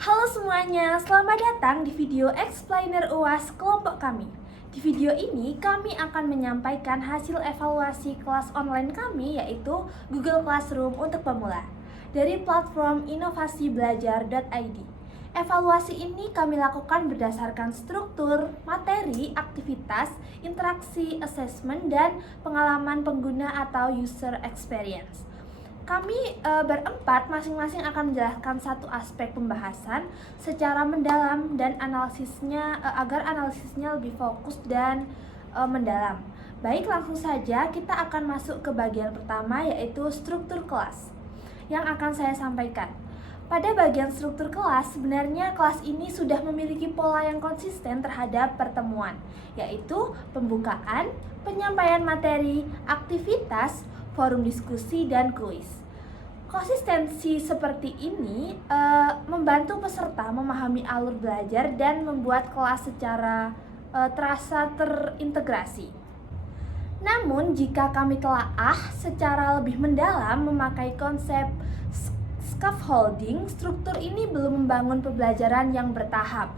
Halo semuanya, selamat datang di video Explainer UAS kelompok kami. Di video ini kami akan menyampaikan hasil evaluasi kelas online kami, yaitu Google Classroom untuk pemula dari platform inovasibelajar.id. Evaluasi ini kami lakukan berdasarkan struktur, materi, aktivitas, interaksi, assessment, dan pengalaman pengguna atau user experience. Kami berempat masing-masing akan menjelaskan satu aspek pembahasan secara mendalam dan analisisnya agar analisisnya lebih fokus dan mendalam. Baik, langsung saja kita akan masuk ke bagian pertama, yaitu struktur kelas yang akan saya sampaikan. Pada bagian struktur kelas, sebenarnya kelas ini sudah memiliki pola yang konsisten terhadap pertemuan, yaitu pembukaan, penyampaian materi, aktivitas, forum diskusi, dan kuis. Konsistensi seperti ini membantu peserta memahami alur belajar dan membuat kelas secara terasa terintegrasi. Namun, jika kami telaah secara lebih mendalam memakai konsep scaffolding, struktur ini belum membangun pembelajaran yang bertahap.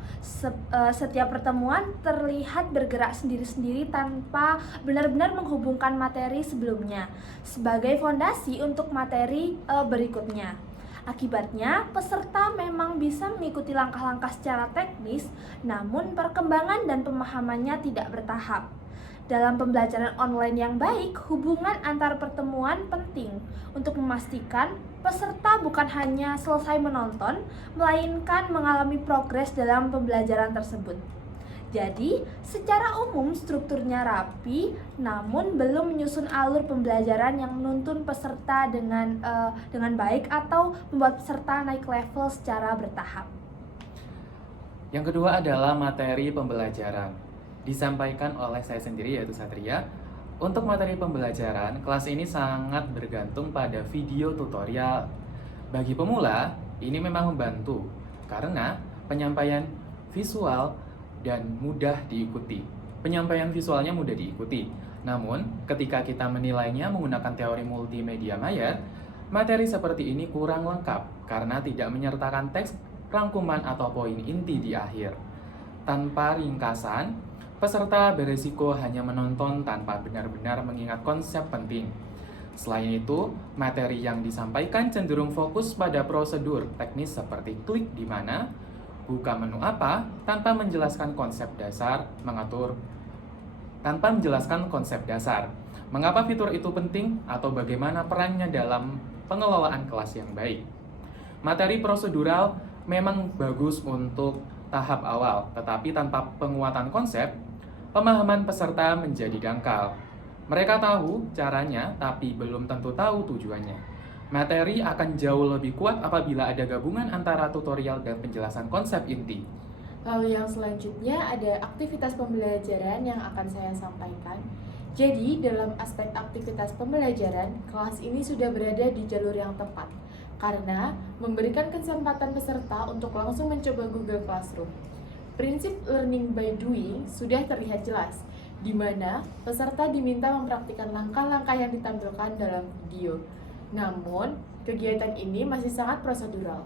Setiap pertemuan terlihat bergerak sendiri-sendiri tanpa benar-benar menghubungkan materi sebelumnya sebagai fondasi untuk materi berikutnya. Akibatnya, peserta memang bisa mengikuti langkah-langkah secara teknis, namun perkembangan dan pemahamannya tidak bertahap. Dalam pembelajaran online yang baik, hubungan antar pertemuan penting untuk memastikan peserta bukan hanya selesai menonton, melainkan mengalami progres dalam pembelajaran tersebut. Jadi, secara umum strukturnya rapi, namun belum menyusun alur pembelajaran yang menuntun peserta dengan baik atau membuat peserta naik level secara bertahap. Yang kedua adalah materi pembelajaran. Disampaikan oleh saya sendiri, yaitu Satria. Untuk materi pembelajaran, kelas ini sangat bergantung pada video tutorial. Bagi pemula, ini memang membantu karena penyampaian visual dan mudah diikuti. Penyampaian visualnya mudah diikuti. Namun, ketika kita menilainya menggunakan teori multimedia Mayer, materi seperti ini kurang lengkap karena tidak menyertakan teks, rangkuman, atau poin inti di akhir. Tanpa ringkasan, peserta beresiko hanya menonton tanpa benar-benar mengingat konsep penting. Selain itu, materi yang disampaikan cenderung fokus pada prosedur teknis seperti klik di mana, buka menu apa, tanpa menjelaskan konsep dasar, mengapa fitur itu penting, atau bagaimana perannya dalam pengelolaan kelas yang baik. Materi prosedural memang bagus untuk tahap awal, tetapi tanpa penguatan konsep, pemahaman peserta menjadi dangkal. Mereka tahu caranya, tapi belum tentu tahu tujuannya. Materi akan jauh lebih kuat apabila ada gabungan antara tutorial dan penjelasan konsep inti. Lalu yang selanjutnya ada aktivitas pembelajaran yang akan saya sampaikan. Jadi, dalam aspek aktivitas pembelajaran, kelas ini sudah berada di jalur yang tepat karena memberikan kesempatan peserta untuk langsung mencoba Google Classroom. Prinsip learning by doing sudah terlihat jelas, di mana peserta diminta mempraktikkan langkah-langkah yang ditampilkan dalam video. Namun, kegiatan ini masih sangat prosedural.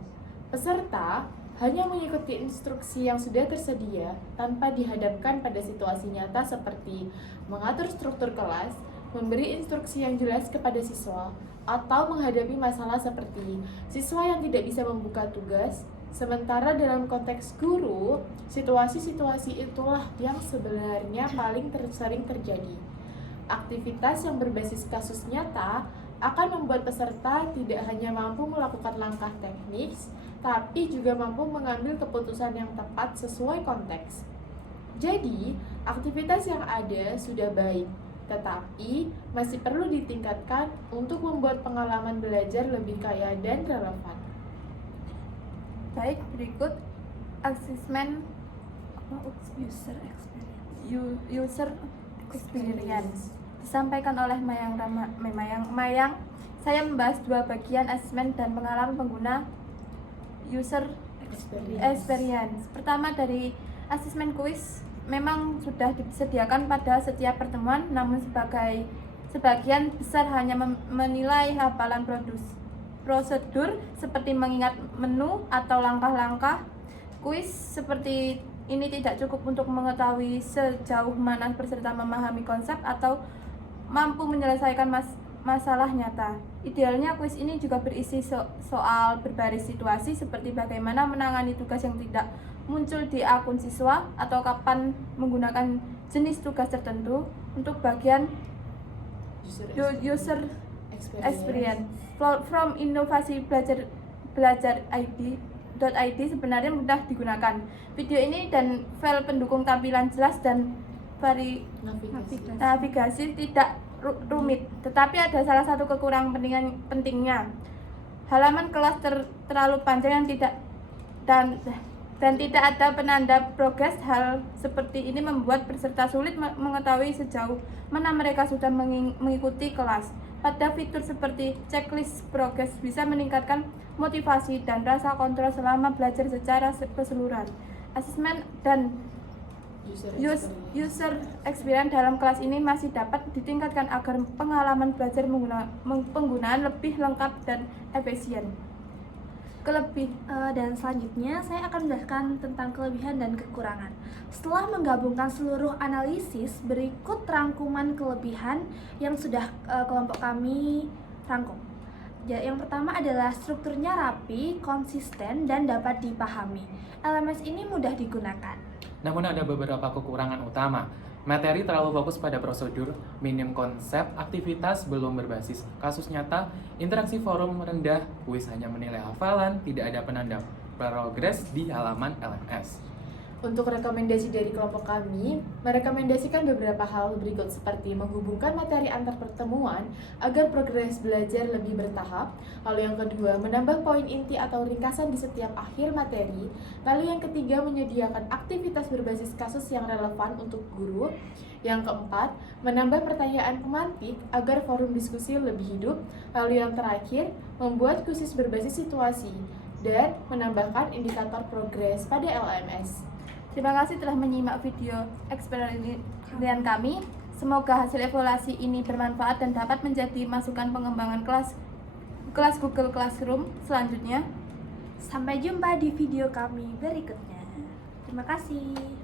Peserta hanya mengikuti instruksi yang sudah tersedia tanpa dihadapkan pada situasi nyata seperti mengatur struktur kelas, memberi instruksi yang jelas kepada siswa, atau menghadapi masalah seperti siswa yang tidak bisa membuka tugas. Sementara dalam konteks guru, situasi-situasi itulah yang sebenarnya paling sering terjadi. Aktivitas yang berbasis kasus nyata akan membuat peserta tidak hanya mampu melakukan langkah teknis, tapi juga mampu mengambil keputusan yang tepat sesuai konteks. Jadi, aktivitas yang ada sudah baik, tetapi masih perlu ditingkatkan untuk membuat pengalaman belajar lebih kaya dan relevan. Baik, berikut asesmen user experience disampaikan oleh Mayang. Saya membahas dua bagian asesmen dan pengalaman pengguna user experience. Pertama, dari asesmen kuis memang sudah disediakan pada setiap pertemuan, namun sebagian besar hanya menilai hafalan prosedur seperti mengingat menu atau langkah-langkah. Kuis seperti ini tidak cukup untuk mengetahui sejauh mana peserta memahami konsep atau mampu menyelesaikan masalah nyata. Idealnya kuis ini juga berisi soal berbaris situasi seperti bagaimana menangani tugas yang tidak muncul di akun siswa atau kapan menggunakan jenis tugas tertentu. Untuk bagian user experience from inovasi belajar ID sebenarnya mudah digunakan. Video ini dan file pendukung tampilan jelas dan navigasi tidak rumit, tetapi ada salah satu kekurangan pentingnya. Halaman kelas terlalu panjang yang tidak dan tidak ada penanda progres. Hal seperti ini membuat peserta sulit mengetahui sejauh mana mereka sudah mengikuti kelas. Pada fitur seperti checklist progres bisa meningkatkan motivasi dan rasa kontrol selama belajar secara keseluruhan. Asesmen dan user experience dalam kelas ini masih dapat ditingkatkan agar pengalaman belajar penggunaan lebih lengkap dan efisien. Dan selanjutnya saya akan menjelaskan tentang kelebihan dan kekurangan. Setelah menggabungkan seluruh analisis, berikut rangkuman kelebihan yang sudah kelompok kami rangkum. Yang pertama adalah strukturnya rapi, konsisten, dan dapat dipahami. LMS ini mudah digunakan. Namun ada beberapa kekurangan utama. Materi terlalu fokus pada prosedur, minim konsep, aktivitas belum berbasis kasus nyata, interaksi forum rendah, kuis hanya menilai hafalan, tidak ada penanda progres di halaman LMS. Untuk rekomendasi dari kelompok kami, merekomendasikan beberapa hal berikut seperti menghubungkan materi antar pertemuan agar progres belajar lebih bertahap. Lalu yang kedua, menambah poin inti atau ringkasan di setiap akhir materi. Lalu yang ketiga, menyediakan aktivitas berbasis kasus yang relevan untuk guru. Yang keempat, menambah pertanyaan pemantik agar forum diskusi lebih hidup. Lalu yang terakhir, membuat kuisis berbasis situasi dan menambahkan indikator progres pada LMS. Terima kasih telah menyimak video eksperimen kami. Semoga hasil evaluasi ini bermanfaat dan dapat menjadi masukan pengembangan kelas Google Classroom selanjutnya. Sampai jumpa di video kami berikutnya. Terima kasih.